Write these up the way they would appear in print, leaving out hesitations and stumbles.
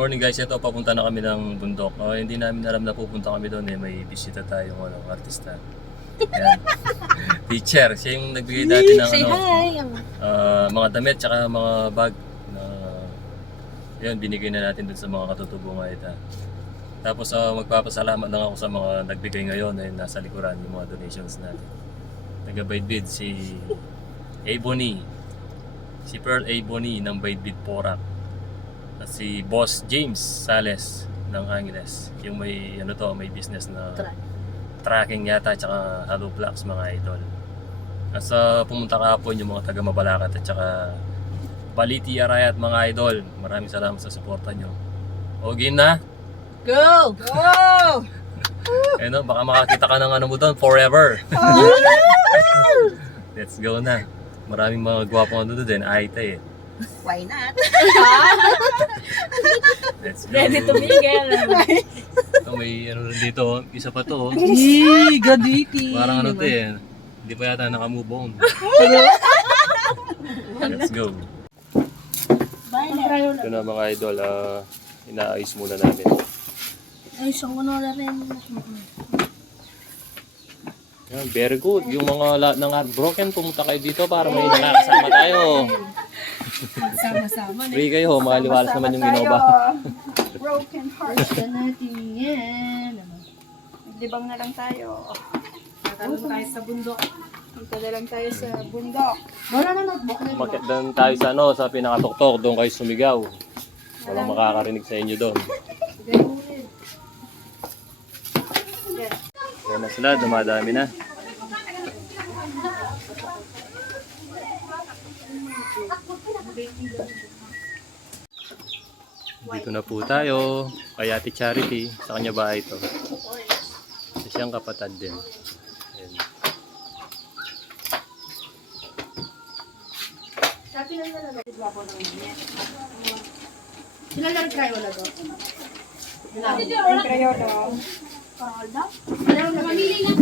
morning guys, ito papunta na kami ng bundok. Hindi namin alam na pupunta kami doon may bisita tayong artista. Ayan. Teacher, siya yung nagbigay dati ng mga damit tsaka mga bag na yun, binigay na natin dun sa mga katutubong ito. Tapos magpapasalamat lang ako sa mga nagbigay ngayon na nasa likuran yung mga donations natin. Taga-Baidbid si Ebony, si Pearl Ebony ng Baidbid Porac. At si Boss James Sales ng Angeles, yung may may business na tracking yata tsaka hollow blocks mga idol. At sa pumunta kahapon yung mga taga Mabalacat at tsaka Baliti Arayat mga idol, maraming salamat sa suporta nyo. O game na? Go! Go! Baka makakita ka ng mo doon forever. Let's go na. Maraming mga gwapong doon, Aita Why not? Let's go. Ready to mingle. Ito may dito, isa pa to. Gaditi. Parang hindi pa yata naka-move on. Let's go. Ito na mga idol, inaayos muna namin. Ay, saan ko na rin. Yan, very good. Yung mga lahat ng heartbroken, pumunta kayo dito para may nakakasama tayo. Sama-sama. Free kayo, maliwalas naman yung ginawa. Broken heart. Basta natin yan. Naglibang na lang tayo. Natalong tayo sa bundok. Punta na lang tayo sa bundok. Wala na notebook na. Umakyat doon tayo sa pinakatuktok, doon kayo sumigaw. Walang makakarinig sa inyo doon. Yan na sila, dumadami na. Dito na po tayo kay Ate Charity, sa kanya bahay ito. Siyang kapatid din. Ayan. Sila lang try wala ko. Yung crayola. Paralda? Bilang na mamili na.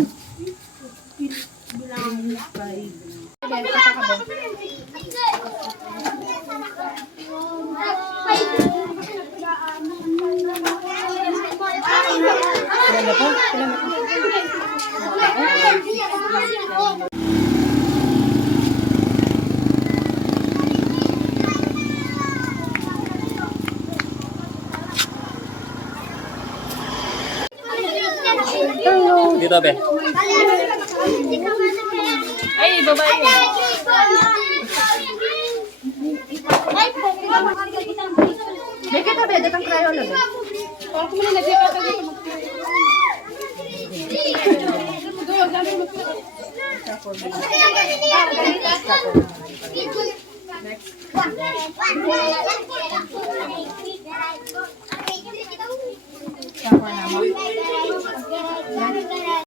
Bilang 5. Dito, be. Ay, babae. May kita ba? Datang crayola ba? Ako muna nagkakata dito.